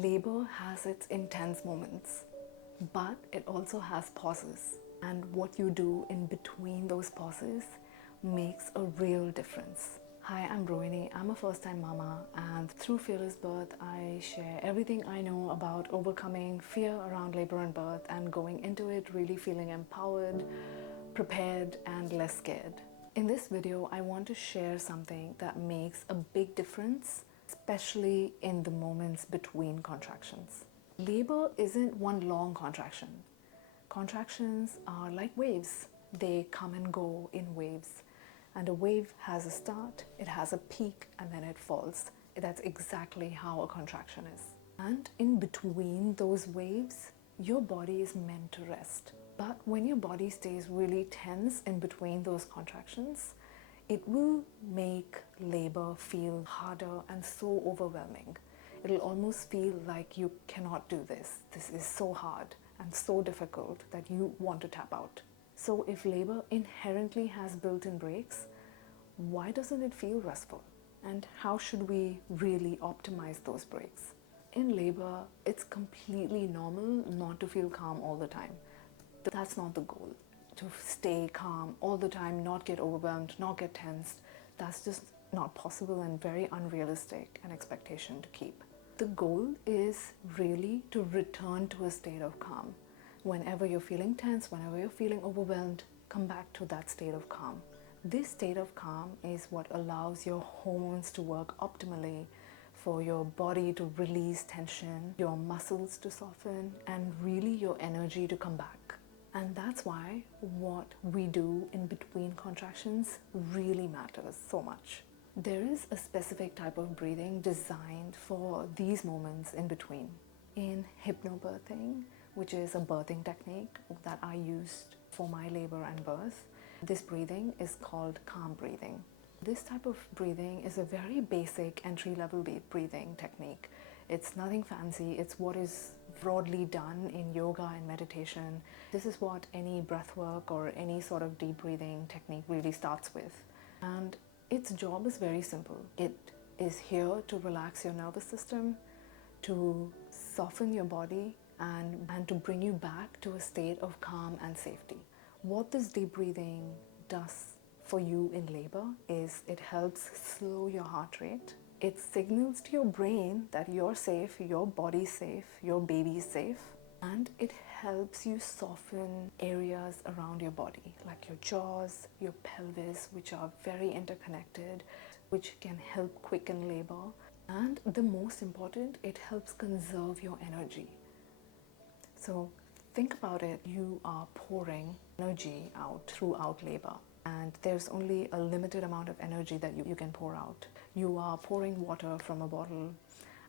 Labor has its intense moments, but it also has pauses. And what you do in between those pauses makes a real difference. Hi, I'm Rohene. I'm a first-time mama, and through Fearless Birth, I share everything I know about overcoming fear around labor and birth and going into it really feeling empowered, prepared, and less scared. In this video, I want to share something that makes a big difference, especially in the moments between contractions. Labor isn't one long contraction. Contractions are like waves. They come and go in waves. And a wave has a start, it has a peak, and then it falls. That's exactly how a contraction is. And in between those waves, your body is meant to rest. But when your body stays really tense in between those contractions, it will make labor feel harder and so overwhelming. It'll almost feel like you cannot do this. This is so hard and so difficult that you want to tap out. So if labor inherently has built-in breaks, why doesn't it feel restful? And how should we really optimize those breaks? In labor, it's completely normal not to feel calm all the time. That's not the goal. To stay calm all the time, not get overwhelmed, not get tensed, that's just not possible and very unrealistic an expectation to keep. The goal is really to return to a state of calm. Whenever you're feeling tense, whenever you're feeling overwhelmed, come back to that state of calm. This state of calm is what allows your hormones to work optimally, for your body to release tension, your muscles to soften, and really your energy to come back. And that's why what we do in between contractions really matters so much. There is a specific type of breathing designed for these moments in between. In hypnobirthing, which is a birthing technique that I used for my labor and birth, this breathing is called calm breathing. This type of breathing is a very basic entry-level breathing technique. It's nothing fancy. It's what is broadly done in yoga and meditation. This is what any breath work or any sort of deep breathing technique really starts with. And its job is very simple. It is here to relax your nervous system, to soften your body, and to bring you back to a state of calm and safety. What this deep breathing does for you in labor is it helps slow your heart rate. It signals to your brain that you're safe, your body's safe, your baby's safe, and it helps you soften areas around your body, like your jaws, your pelvis, which are very interconnected, which can help quicken labor. And the most important, it helps conserve your energy. So think about it, you are pouring energy out throughout labor, and there's only a limited amount of energy that you can pour out. You are pouring water from a bottle,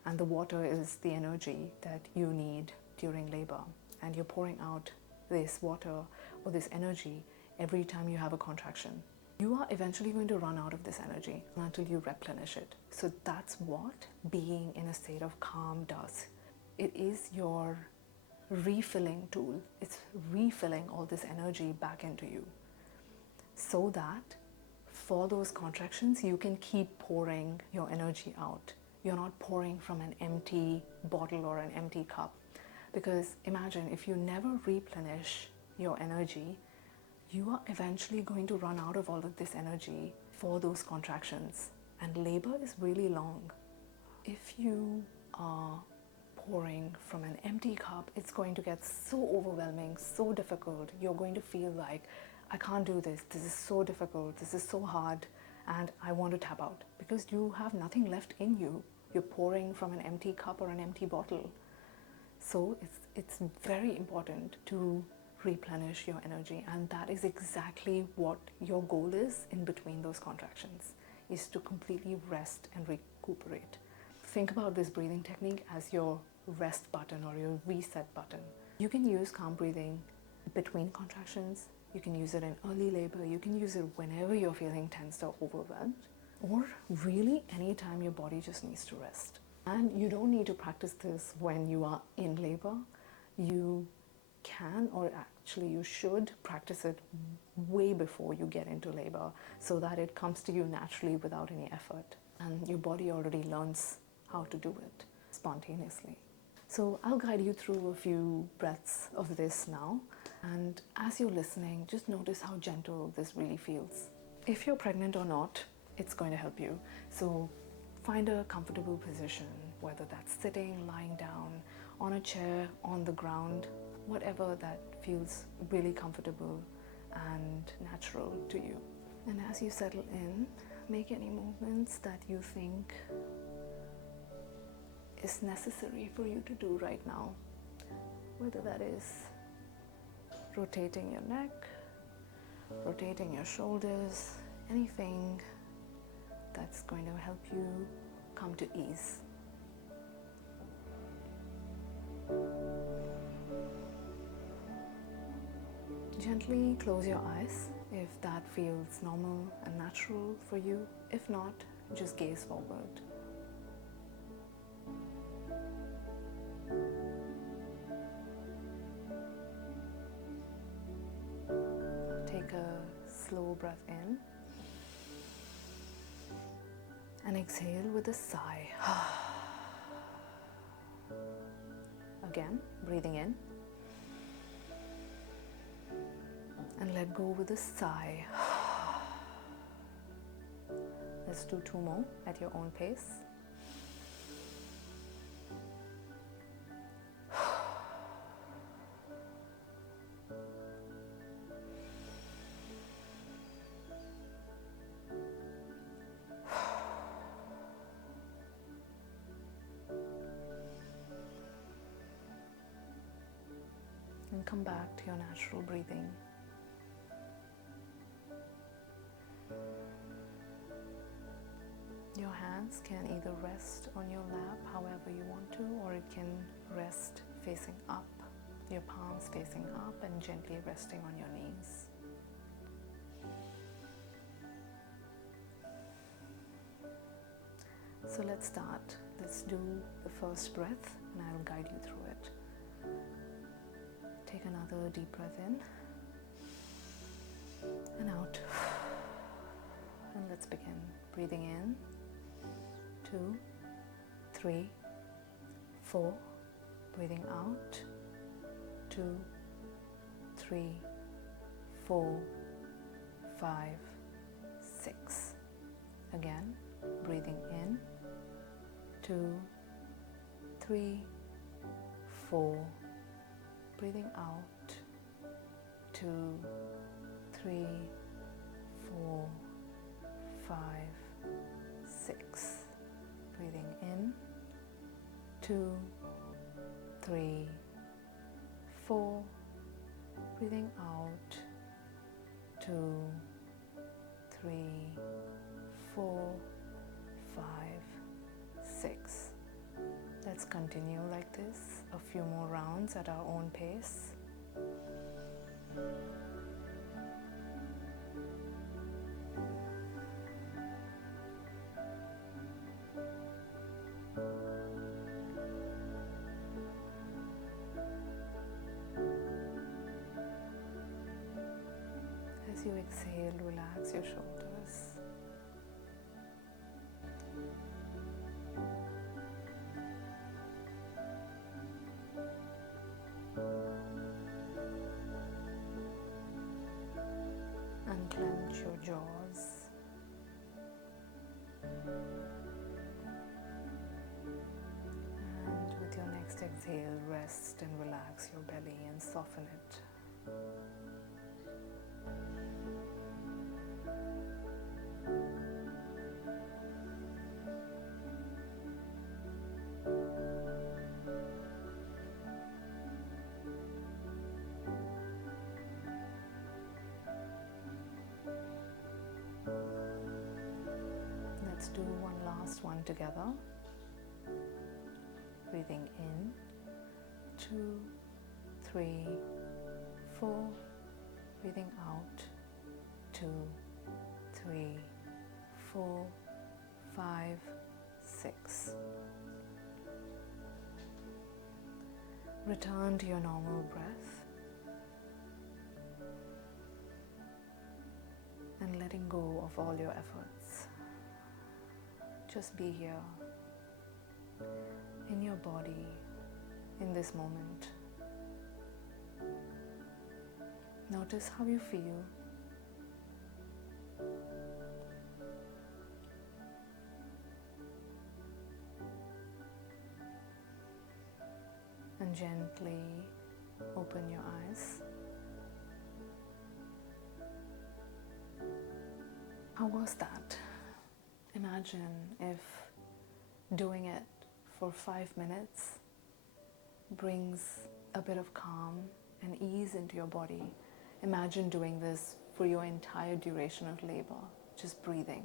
and the water is the energy that you need during labor, and you're pouring out this water or this energy every time you have a contraction. You are eventually going to run out of this energy until you replenish it. So that's what being in a state of calm does. It is your refilling tool. It's refilling all this energy back into you so that for those contractions you can keep pouring your energy out. You're not pouring from an empty bottle or an empty cup, because imagine if you never replenish your energy, you are eventually going to run out of all of this energy for those contractions, and labor is really long. If you are pouring from an empty cup, it's going to get so overwhelming, so difficult. You're going to feel like, I can't do this. This is so difficult. This is so hard. And I want to tap out because you have nothing left in you. You're pouring from an empty cup or an empty bottle. So it's very important to replenish your energy. And that is exactly what your goal is in between those contractions, is to completely rest and recuperate. Think about this breathing technique as your rest button or your reset button. You can use calm breathing between contractions. You can use it in early labor. You can use it whenever you're feeling tensed or overwhelmed, or really anytime your body just needs to rest. And you don't need to practice this when you are in labor. You can, or actually you should, practice it way before you get into labor so that it comes to you naturally without any effort. And your body already learns how to do it spontaneously. So I'll guide you through a few breaths of this now. And as you're listening, just notice how gentle this really feels. If you're pregnant or not, it's going to help you. So find a comfortable position, whether that's sitting, lying down, on a chair, on the ground, whatever that feels really comfortable and natural to you. And as you settle in, make any movements that you think is necessary for you to do right now, whether that is rotating your neck, rotating your shoulders, anything that's going to help you come to ease. Gently close your eyes if that feels normal and natural for you. If not, just gaze forward. Take a slow breath in and exhale with a sigh. Again, breathing in and let go with a sigh. Let's do 2 more at your own pace. And come back to your natural breathing. Your hands can either rest on your lap however you want to, or it can rest facing up, your palms facing up and gently resting on your knees. So let's start. Let's do the first breath and I'll guide you through it. Take another deep breath in and out. And let's begin. Breathing in, 2, 3, 4. Breathing out, 2, 3, 4, 5, 6. Again, breathing in, 2, 3, 4. Breathing out, 2, 3, 4, 5, 6. Breathing in, 2, 3, 4. Breathing out, 2, 3, 4, 5, 6. Let's continue like this, a few more rounds at our own pace. As you exhale, relax your shoulders. Unclench your jaws. And with your next exhale, rest and relax your belly and soften it. Let's do one last one together. Breathing in, 2, 3, 4. Breathing out, 2, 3, 4, 5, 6. Return to your normal breath and letting go of all your efforts. Just be here in your body this moment. Notice how you feel. And gently open your eyes. How was that? Imagine if doing it for 5 minutes brings a bit of calm and ease into your body. Imagine doing this for your entire duration of labor, just breathing.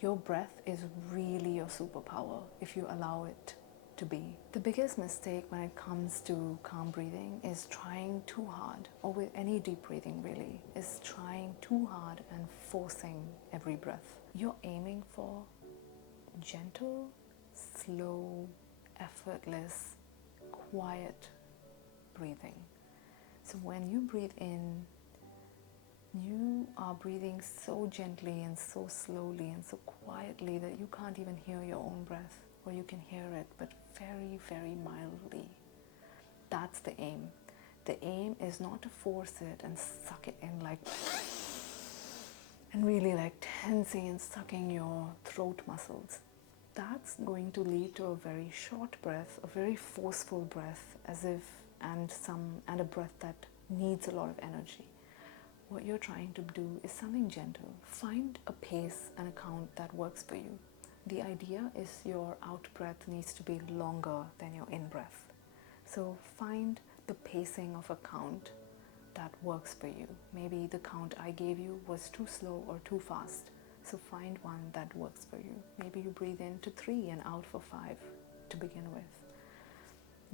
Your breath is really your superpower if you allow it to be. The biggest mistake when it comes to calm breathing is trying too hard, or with any deep breathing really, is trying too hard and forcing every breath. You're aiming for gentle, slow, effortless, quiet breathing. So when you breathe in, you are breathing so gently and so slowly and so quietly that you can't even hear your own breath, or you can hear it, but very, very mildly. That's the aim. The aim is not to force it and suck it in like, and really like tensing and sucking your throat muscles. That's going to lead to a very short breath, a very forceful breath, as if, and a breath that needs a lot of energy. What you're trying to do is something gentle. Find a pace and a count that works for you. The idea is your out breath needs to be longer than your in breath. So find the pacing of a count that works for you. Maybe the count I gave you was too slow or too fast. So find one that works for you. Maybe you breathe in to 3 and out for 5 to begin with.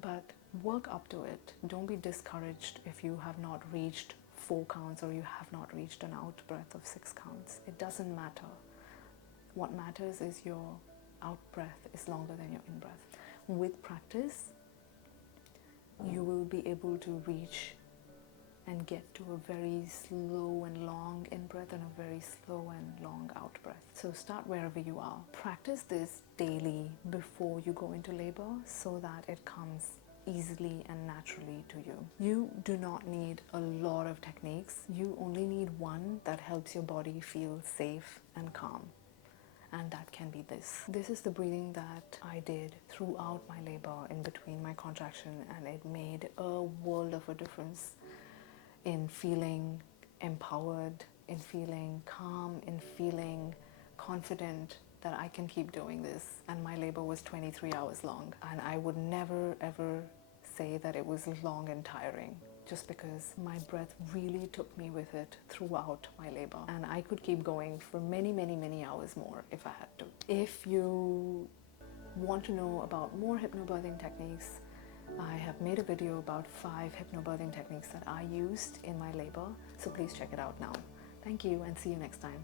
But work up to it. Don't be discouraged if you have not reached 4 counts or you have not reached an out breath of 6 counts. It doesn't matter. What matters is your out breath is longer than your in breath. With practice, you will be able to reach and get to a very slow and long in breath and a very slow and long out breath. So start wherever you are. Practice this daily before you go into labor so that it comes easily and naturally to you. You do not need a lot of techniques. You only need one that helps your body feel safe and calm. And that can be this. This is the breathing that I did throughout my labor in between my contraction, and it made a world of a difference in feeling empowered, in feeling calm, in feeling confident that I can keep doing this. And my labor was 23 hours long, and I would never ever say that it was long and tiring, just because my breath really took me with it throughout my labor, and I could keep going for many, many, many hours more if I had to. If you want to know about more hypnobirthing techniques, I have made a video about 5 hypnobirthing techniques that I used in my labor, so please check it out now. Thank you and see you next time.